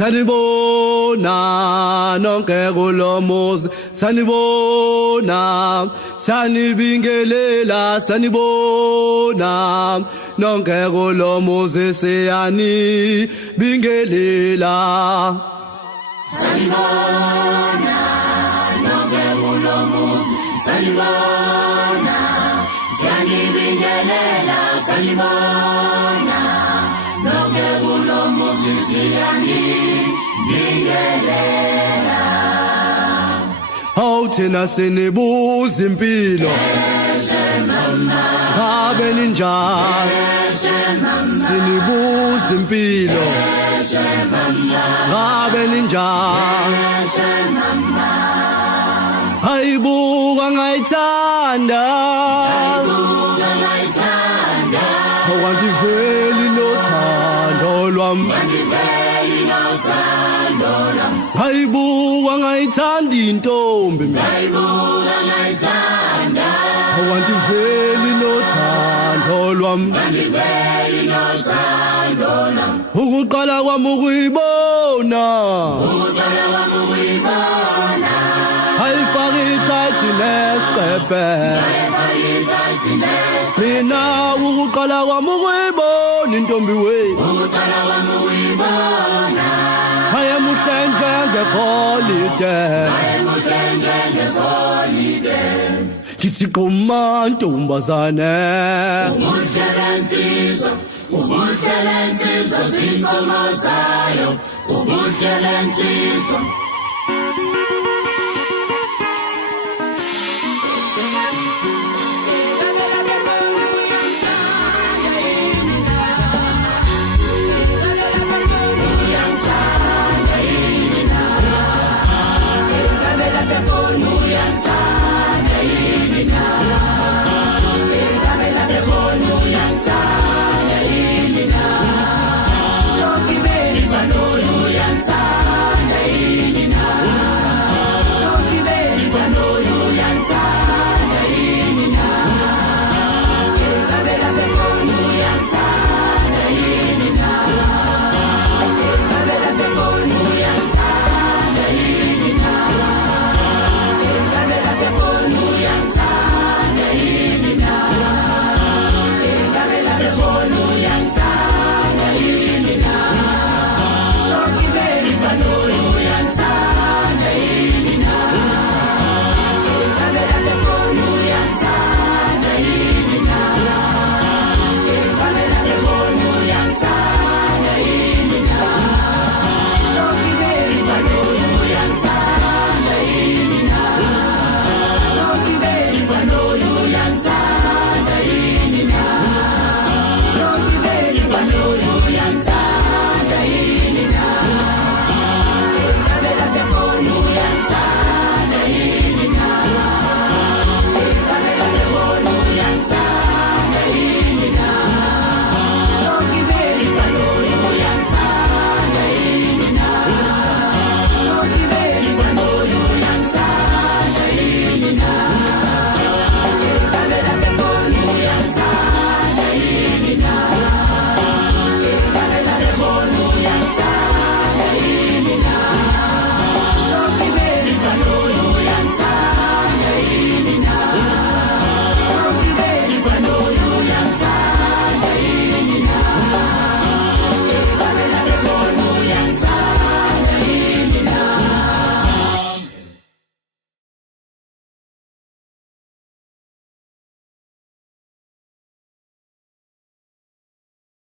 sanibona nonke kulomuzi sanibona sanibingelela sanibona nonke kulomuzi siyani bingelela sanibona nonke kulomuzi sanibona sanibingelela sanibona nonke kulomuzi siyani bingelela awuthina sinibuza impilo ngabe ninjani sinibuza impilo ngabe ninjani hayibuka ngayithanda awangiveli nothando lwami hayibuka ngayithanda intombi hayibuka ngayithanda awangiveli nothando lwami ukuqala kwami ukuyibona hayifaka ithathi nesiqebhe mina ukuqala kwami ukuyibona intombi wethu hayemuhle njengegolide ngithi qoma ntombazane ubuhle lensizwa zinkomo zayo ubuhle lensizwa